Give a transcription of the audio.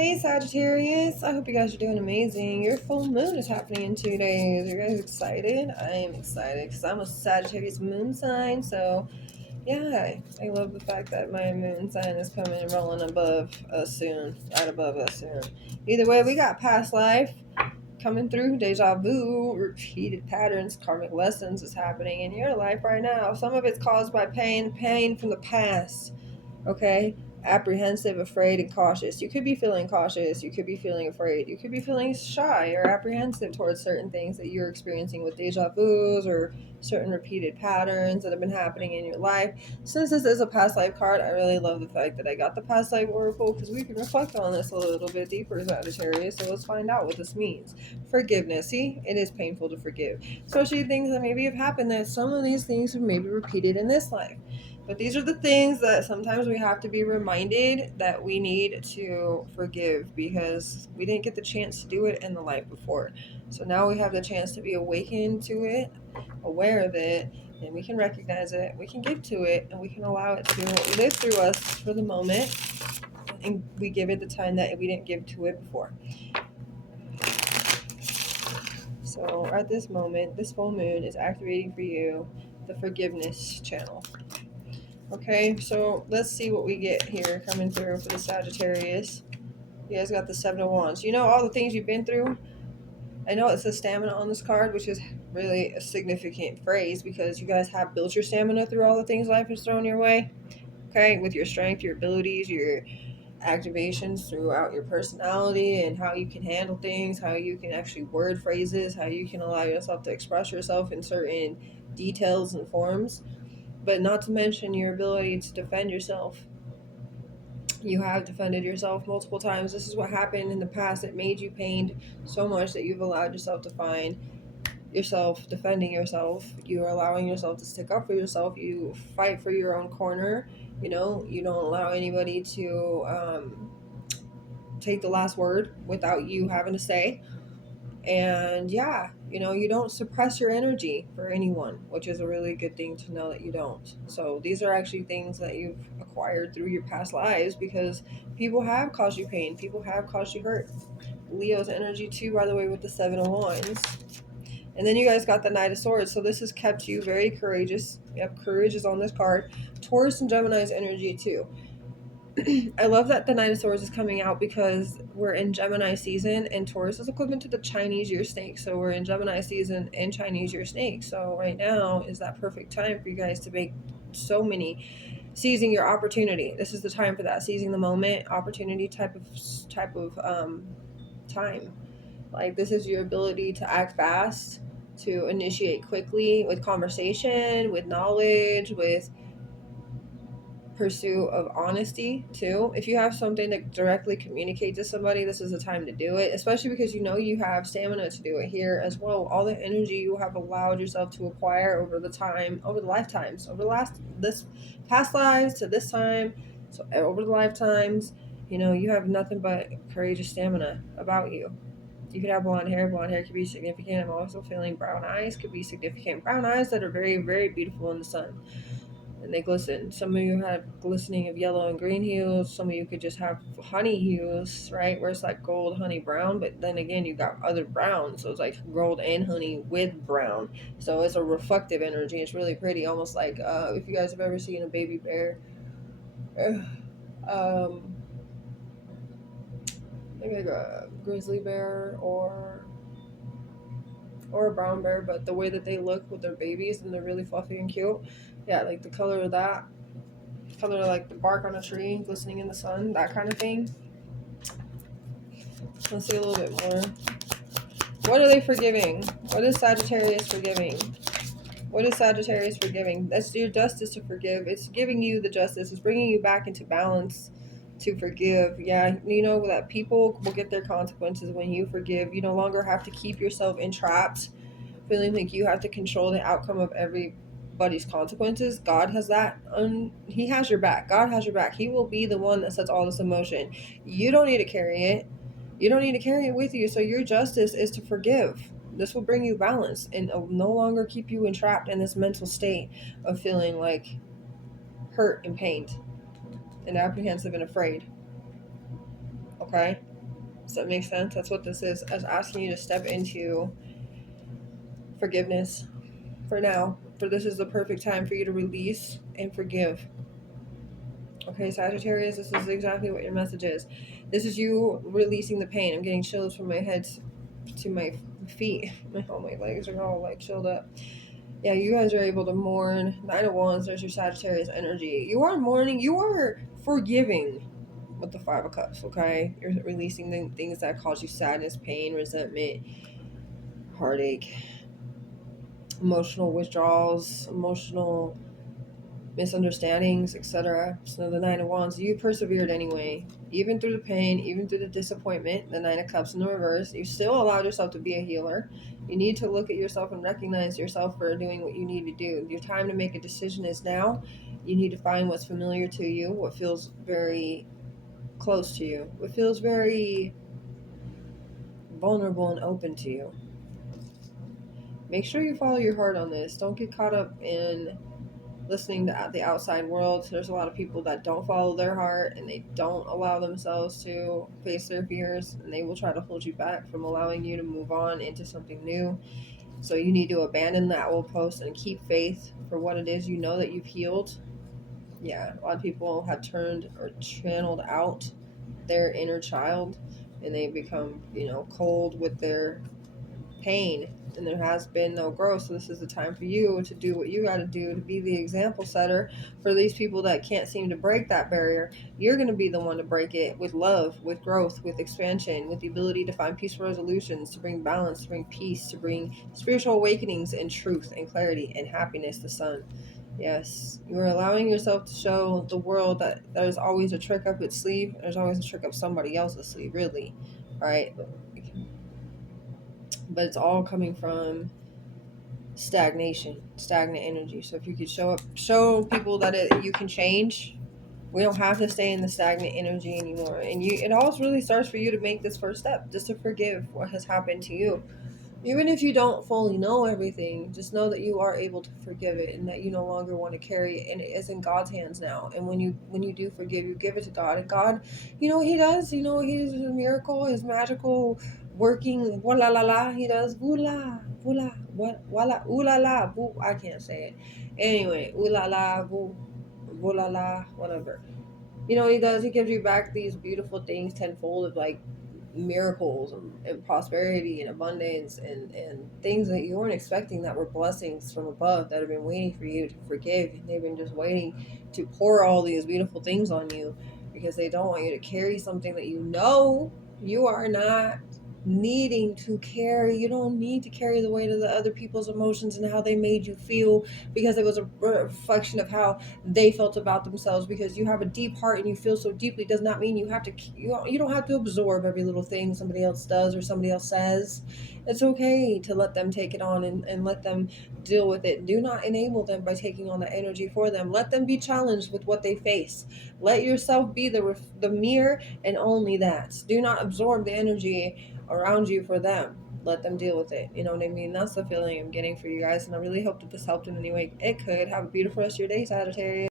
Hey Sagittarius, I hope you guys are doing amazing. Your full moon is happening in 2 days. Are you guys excited? I am excited because I'm a Sagittarius moon sign. So yeah, I love the fact that my moon sign is coming and rolling above us soon, right above us soon. Either way, we got past life coming through, deja vu, repeated patterns, karmic lessons is happening in your life right now. Some of it's caused by pain from the past. Okay, apprehensive, afraid, and cautious. You could be feeling cautious, you could be feeling afraid, you could be feeling shy or apprehensive towards certain things that you're experiencing with deja vus or certain repeated patterns that have been happening in your life. Since this is a past life card, I really love the fact that I got the past life oracle because we can reflect on this a little bit deeper, Sagittarius. So let's find out what this means. Forgiveness. See, it is painful to forgive, especially things that maybe have happened, that some of these things have maybe repeated in this life. But these are the things that sometimes we have to be reminded that we need to forgive because we didn't get the chance to do it in the life before. So now we have the chance to be awakened to it, aware of it, and we can recognize it, we can give to it, and we can allow it to live through us for the moment, and we give it the time that we didn't give to it before. So at this moment, this full moon is activating for you the forgiveness channel. Okay, so let's see what we get here coming through for the Sagittarius. You guys got the Seven of Wands. You know all the things you've been through? I know it says stamina on this card, which is really a significant phrase because you guys have built your stamina through all the things life has thrown your way. Okay, with your strength, your abilities, your activations throughout your personality and how you can handle things, how you can actually word phrases, how you can allow yourself to express yourself in certain details and forms. But not to mention your ability to defend yourself. You have defended yourself multiple times. This is what happened in the past that made you pained so much that you've allowed yourself to find yourself defending yourself. You're allowing yourself to stick up for yourself. You fight for your own corner. You know, you don't allow anybody to take the last word without you having to say. And yeah, you know, you don't suppress your energy for anyone, which is a really good thing to know that you don't. So these are actually things that you've acquired through your past lives because people have caused you pain, people have caused you hurt. Leo's energy too, by the way, with the Seven of Wands. And then you guys got the Knight of Swords. So this has kept you very courageous. Yep, courage is on this card. Taurus and Gemini's energy too. I love that the Knight of Swords is coming out because we're in Gemini season and Taurus is equivalent to the Chinese year snake. So we're in Gemini season and Chinese year snake. So right now is that perfect time for you guys to make so many seizing your opportunity. This is the time for that, seizing the moment, opportunity type of time. Like this is your ability to act fast, to initiate quickly with conversation, with knowledge, with pursuit of honesty too. If you have something to directly communicate to somebody, this is the time to do it, especially because you know you have stamina to do it here as well. All the energy you have allowed yourself to acquire over the time, over the lifetimes, over this past lives to this time, so over the lifetimes, you know, you have nothing but courageous stamina about you. You could have blonde hair. Blonde hair could be significant. I'm also feeling brown eyes could be significant. Brown eyes that are very, very beautiful in the sun, and they glisten. Some of you have glistening of yellow and green hues. Some of you could just have honey hues, right? Where it's like gold, honey, brown. But then again, you got other browns. So it's like gold and honey with brown. So it's a reflective energy. It's really pretty. Almost like if you guys have ever seen a baby bear. Maybe like a grizzly bear or a brown bear, but the way that they look with their babies and they're really fluffy and cute. Yeah, like the color of that, color like the bark on a tree glistening in the sun, that kind of thing. Let's see a little bit more. What are they forgiving? What is Sagittarius forgiving? What is Sagittarius forgiving? That's your justice to forgive. It's giving you the justice. It's bringing you back into balance to forgive. Yeah, you know that people will get their consequences when you forgive. You no longer have to keep yourself entrapped, feeling like you have to control the outcome of everybody's consequences. God has that. He has your back. God has your back. He will be the one that sets all this in motion. You don't need to carry it. You don't need to carry it with you. So your justice is to forgive. This will bring you balance and no longer keep you entrapped in this mental state of feeling like hurt and pained and apprehensive and afraid. Okay? Does that make sense? That's what this is. I was asking you to step into forgiveness for now. For this is the perfect time for you to release and forgive. Okay, Sagittarius, this is exactly what your message is. This is you releasing the pain. I'm getting chills from my head to my feet. All my legs are all like chilled up. Yeah, you guys are able to mourn. Nine of Wands, there's your Sagittarius energy. You are mourning. You are forgiving with the Five of Cups, okay? You're releasing the things that cause you sadness, pain, resentment, heartache, emotional withdrawals, emotional misunderstandings, etc. So the Nine of Wands, you persevered anyway. Even through the pain, even through the disappointment, the Nine of Cups in the reverse, you still allowed yourself to be a healer. You need to look at yourself and recognize yourself for doing what you need to do. Your time to make a decision is now. You need to find what's familiar to you, what feels very close to you, what feels very vulnerable and open to you. Make sure you follow your heart on this. Don't get caught up in listening to the outside world. There's a lot of people that don't follow their heart and they don't allow themselves to face their fears, and they will try to hold you back from allowing you to move on into something new. So you need to abandon that old post and keep faith for what it is you know that you've healed. Yeah, a lot of people have turned or channeled out their inner child, and they become, cold with their pain, and there has been no growth. So this is the time for you to do what you got to do to be the example setter for these people that can't seem to break that barrier. You're going to be the one to break it with love, with growth, with expansion, with the ability to find peaceful resolutions, to bring balance, to bring peace, to bring spiritual awakenings and truth and clarity and happiness. The sun. Yes, you're allowing yourself to show the world that there's always a trick up its sleeve. There's always a trick up somebody else's sleeve, really. All right, but it's all coming from stagnation, stagnant energy. So if you could show people that you can change. We don't have to stay in the stagnant energy anymore. And it all really starts for you to make this first step, just to forgive what has happened to you. Even if you don't fully know everything, just know that you are able to forgive it, and that you no longer want to carry it, and it is in God's hands now. And when you do forgive, you give it to God, and God, He does. He's a miracle, His magical working. Voila la la, He does. Voila, voila, what, voila, ooh la la, boo. I can't say it. Anyway, ooh la la, boo, voila la, whatever. He does. He gives you back these beautiful things tenfold of like miracles and prosperity and abundance and things that you weren't expecting, that were blessings from above that have been waiting for you to forgive. They've been just waiting to pour all these beautiful things on you, because they don't want you to carry something that you are not needing to carry. You don't need to carry the weight of the other people's emotions and how they made you feel, because it was a reflection of how they felt about themselves. Because you have a deep heart and you feel so deeply does not mean you don't have to absorb every little thing somebody else does or somebody else says. It's okay to let them take it on, and let them deal with it. Do not enable them by taking on the energy for them. Let them be challenged with what they face. Let yourself be the mirror, and only that. Do not absorb the energy around you for them. Let them deal with it. You know what I mean? That's the feeling I'm getting for you guys, and I really hope that this helped in any way it could. Have a beautiful rest of your day, Sagittarius.